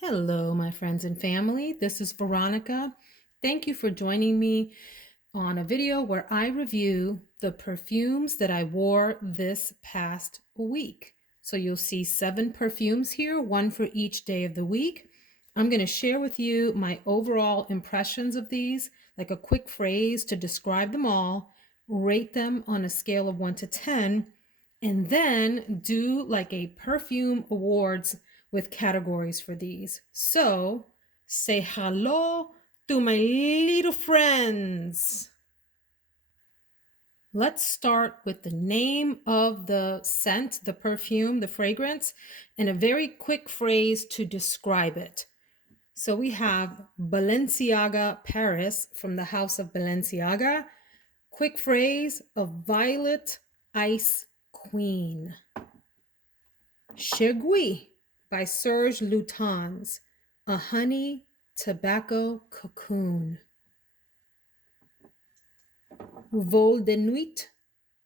Hello, my friends and family. This is Veronica. Thank you for joining me on a video where I review the perfumes that I wore this past week. So you'll see 7 perfumes here, one for each day of the week. I'm going to share with you my overall impressions of these, like a quick phrase to describe them all, rate them on a scale of 1 to 10, and then do like a perfume awards with categories for these. So say hello to my little friends. Let's start with the name of the scent, the perfume, the fragrance, and a very quick phrase to describe it. So we have Balenciaga Paris from the house of Balenciaga. Quick phrase, a violet ice queen. Chergui by Serge Lutens, a honey tobacco cocoon. Vol de Nuit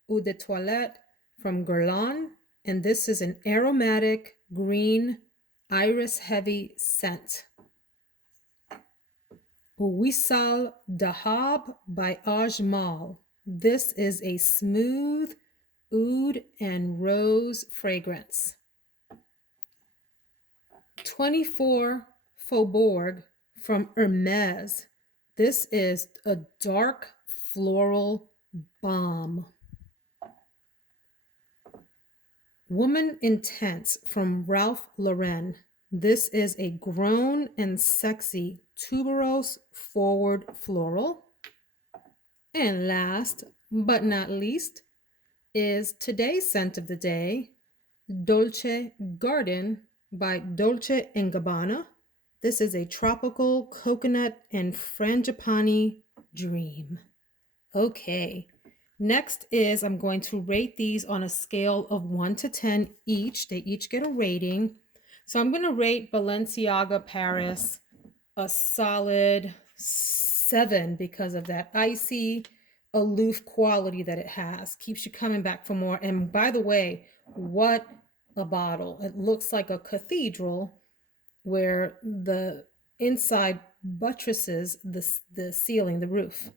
ou de Toilette from Guerlain, and this is an aromatic green iris heavy scent. Wisal Dhahab by Ajmal. This is a smooth oud and rose fragrance. 24 Faubourg from Hermes. This is a dark floral balm. Woman Intense from Ralph Lauren. This is a grown and sexy tuberose forward floral. And last but not least is today's scent of the day, Dolce Garden by Dolce & Gabbana. This is a tropical coconut and frangipani dream. Okay, next is I'm going to rate these on a scale of 1 to 10 each. They each get a rating. So I'm going to rate Balenciaga Paris a solid 7 because of that icy, aloof quality that it has. Keeps you coming back for more. And by the way, what a bottle. It looks like a cathedral where the inside buttresses the ceiling, the roof.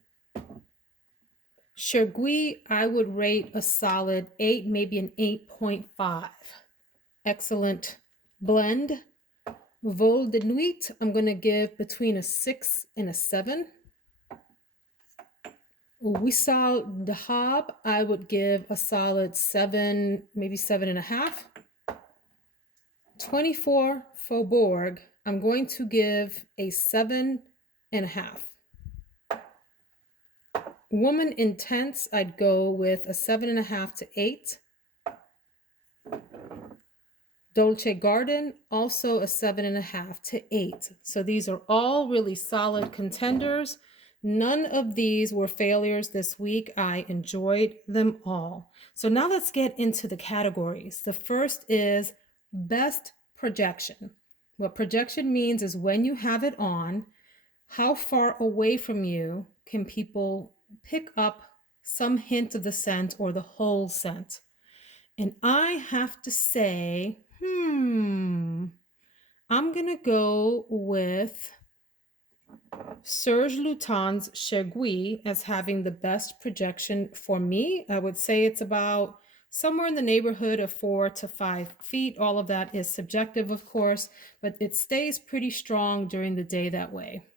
Chergui, I would rate a solid 8, maybe an 8.5. Excellent blend. Vol de Nuit, I'm going to give between a 6 and a 7. Wisal Dhahab, I would give a solid 7, maybe 7.5. 24 Faubourg, I'm going to give a 7.5. Woman Intense, I'd go with a 7.5 to 8. Dolce Garden, also a 7.5 to 8. So these are all really solid contenders. None of these were failures this week. I enjoyed them all. So now let's get into the categories. The first is best projection. What projection means is when you have it on, how far away from you can people pick up some hint of the scent or the whole scent? And I have to say, I'm going to go with Serge Lutens Chergui as having the best projection for me. I would say it's about somewhere in the neighborhood of 4 to 5 feet. All of that is subjective, of course, but it stays pretty strong during the day that way.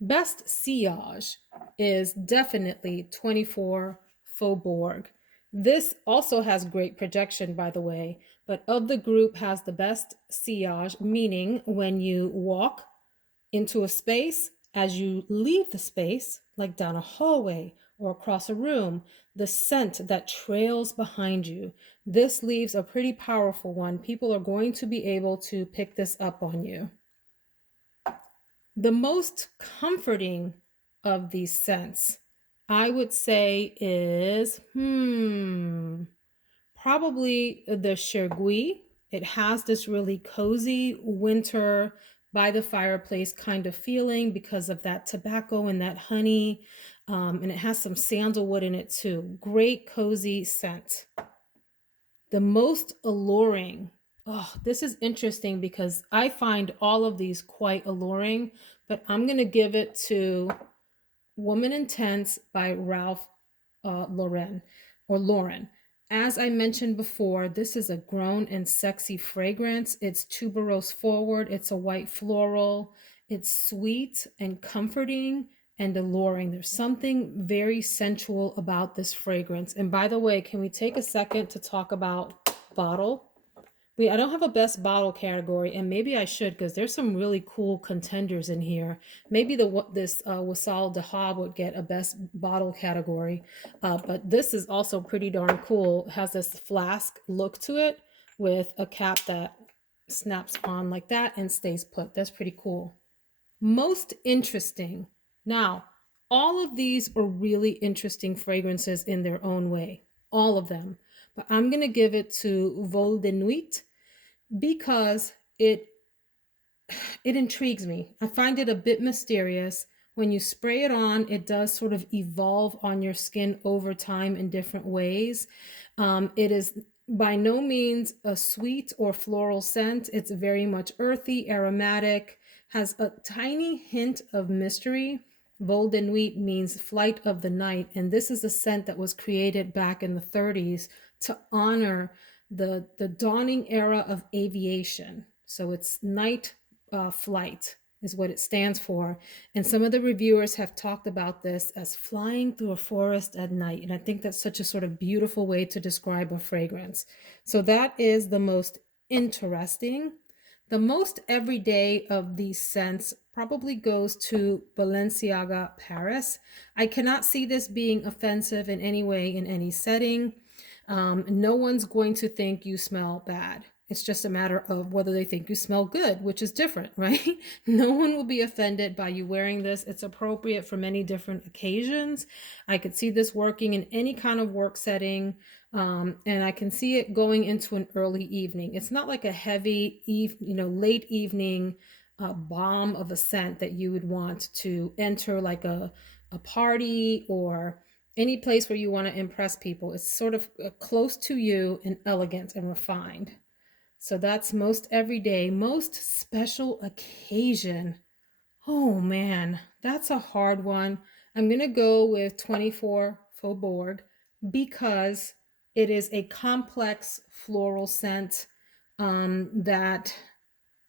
Best sillage is definitely 24 Faubourg. This also has great projection, by the way, but of the group has the best sillage, meaning when you walk into a space, as you leave the space, like down a hallway or across a room, the scent that trails behind you. This leaves a pretty powerful one. People are going to be able to pick this up on you. The most comforting of these scents, I would say, is probably the Chergui. It has this really cozy winter by the fireplace kind of feeling because of that tobacco and that honey. And it has some sandalwood in it too. Great cozy scent. The most alluring Oh, this is interesting because I find all of these quite alluring, but I'm going to give it to Woman Intense by Ralph Lauren or Lauren. As I mentioned before, this is a grown and sexy fragrance. It's tuberose forward, it's a white floral, it's sweet and comforting and alluring. There's something very sensual about this fragrance. And by the way, can we take a second to talk about bottle? I don't have a best bottle category, and maybe I should because there's some really cool contenders in here. Maybe this Wisal Dhahab would get a best bottle category, but this is also pretty darn cool. It has this flask look to it with a cap that snaps on like that and stays put. That's pretty cool. Most interesting. Now, all of these are really interesting fragrances in their own way, all of them. But I'm going to give it to Vol de Nuit because it intrigues me. I find it a bit mysterious. When you spray it on, it does sort of evolve on your skin over time in different ways. It is by no means a sweet or floral scent. It's very much earthy, aromatic, has a tiny hint of mystery. Vol de Nuit means flight of the night, and this is a scent that was created back in the 30s to honor the dawning era of aviation. So it's night flight is what it stands for. And some of the reviewers have talked about this as flying through a forest at night. And I think that's such a sort of beautiful way to describe a fragrance. So that is the most interesting. The most everyday of these scents probably goes to Balenciaga Paris. I cannot see this being offensive in any way in any setting. No one's going to think you smell bad. It's just a matter of whether they think you smell good, which is different, right? No one will be offended by you wearing this. It's appropriate for many different occasions. I could see this working in any kind of work setting, and I can see it going into an early evening. It's not like a heavy, late evening bomb of a scent that you would want to enter like a party or any place where you want to impress people. It's sort of close to you and elegant and refined. So that's most everyday, most special occasion. Oh man, that's a hard one. I'm going to go with 24 Faubourg because it is a complex floral scent that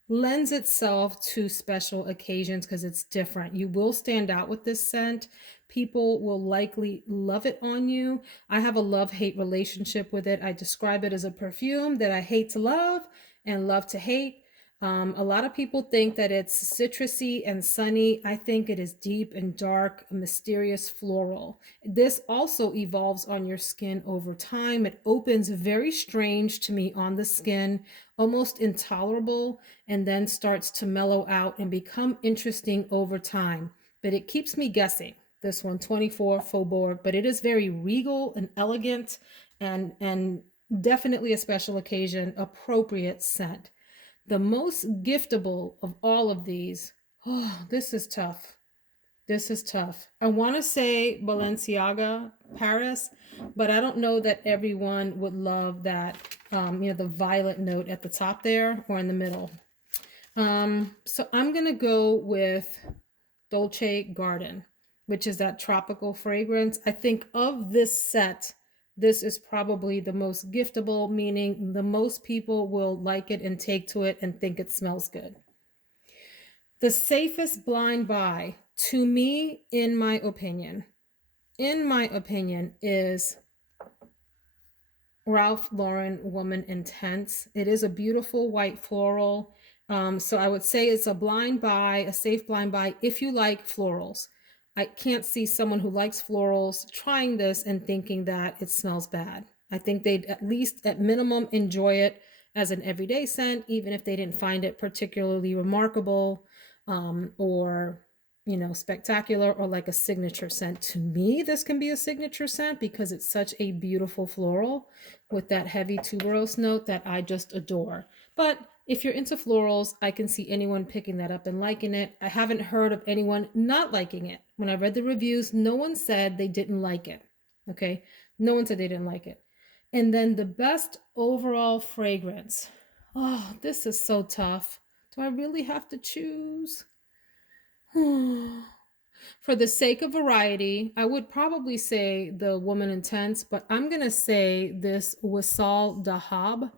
lends itself to special occasions because it's different. You will stand out with this scent. People will likely love it on you. I have a love-hate relationship with it. I describe it as a perfume that I hate to love and love to hate. A lot of people think that it's citrusy and sunny. I think it is deep and dark, mysterious floral. This also evolves on your skin over time. It opens very strange to me on the skin, almost intolerable, and then starts to mellow out and become interesting over time. But it keeps me guessing. This one, 24 Faubourg, but it is very regal and elegant and definitely a special occasion, appropriate scent. The most giftable of all of these, oh, this is tough. This is tough. I want to say Balenciaga Paris, but I don't know that everyone would love that, the violet note at the top there or in the middle. So I'm going to go with Dolce Garden, which is that tropical fragrance. I think of this set, this is probably the most giftable, meaning the most people will like it and take to it and think it smells good. The safest blind buy to me, in my opinion, is Ralph Lauren Woman Intense. It is a beautiful white floral. So I would say it's a blind buy, a safe blind buy if you like florals. I can't see someone who likes florals trying this and thinking that it smells bad. I think they'd at least, at minimum, enjoy it as an everyday scent, even if they didn't find it particularly remarkable or spectacular or like a signature scent. To me, this can be a signature scent because it's such a beautiful floral with that heavy tuberose note that I just adore. But if you're into florals, I can see anyone picking that up and liking it. I haven't heard of anyone not liking it. When I read the reviews, no one said they didn't like it. Okay? No one said they didn't like it. And then the best overall fragrance. Oh, this is so tough. Do I really have to choose? For the sake of variety, I would probably say the Woman Intense, but I'm going to say this Wisal Dhahab.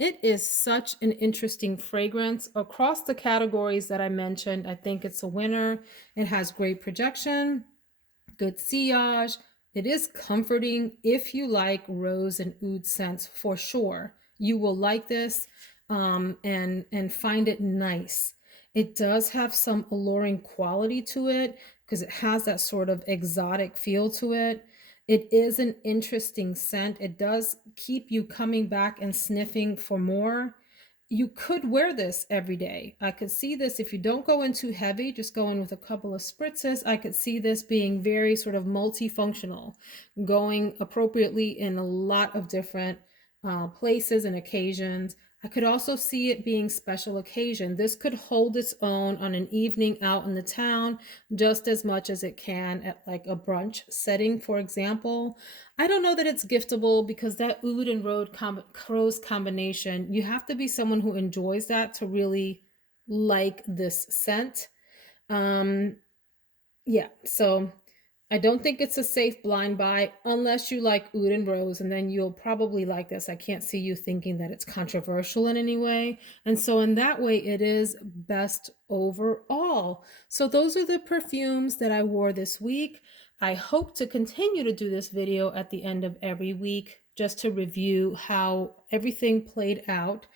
It is such an interesting fragrance across the categories that I mentioned. I think it's a winner. It has great projection, good sillage. It is comforting if you like rose and oud scents for sure. You will like this and find it nice. It does have some alluring quality to it because it has that sort of exotic feel to it. It is an interesting scent. It does keep you coming back and sniffing for more. You could wear this every day. I could see this if you don't go in too heavy, just go in with a couple of spritzes. I could see this being very sort of multifunctional, going appropriately in a lot of different places and occasions. I could also see it being special occasion. This could hold its own on an evening out in the town just as much as it can at like a brunch setting, for example. I don't know that it's giftable because that oud and rose combination, you have to be someone who enjoys that to really like this scent. Um, yeah, so I don't think it's a safe blind buy unless you like oud and rose, and then you'll probably like this. I can't see you thinking that it's controversial in any way. And so, in that way, it is best overall. So, those are the perfumes that I wore this week. I hope to continue to do this video at the end of every week just to review how everything played out.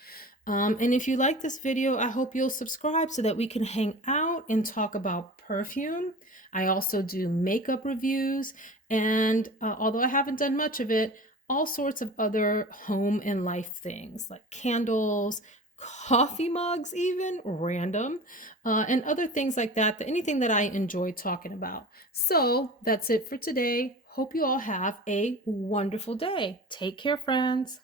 And if you like this video, I hope you'll subscribe so that we can hang out and talk about perfume. I also do makeup reviews, and although I haven't done much of it, all sorts of other home and life things like candles, coffee mugs, even random, and other things like that, anything that I enjoy talking about. So that's it for today. Hope you all have a wonderful day. Take care, friends.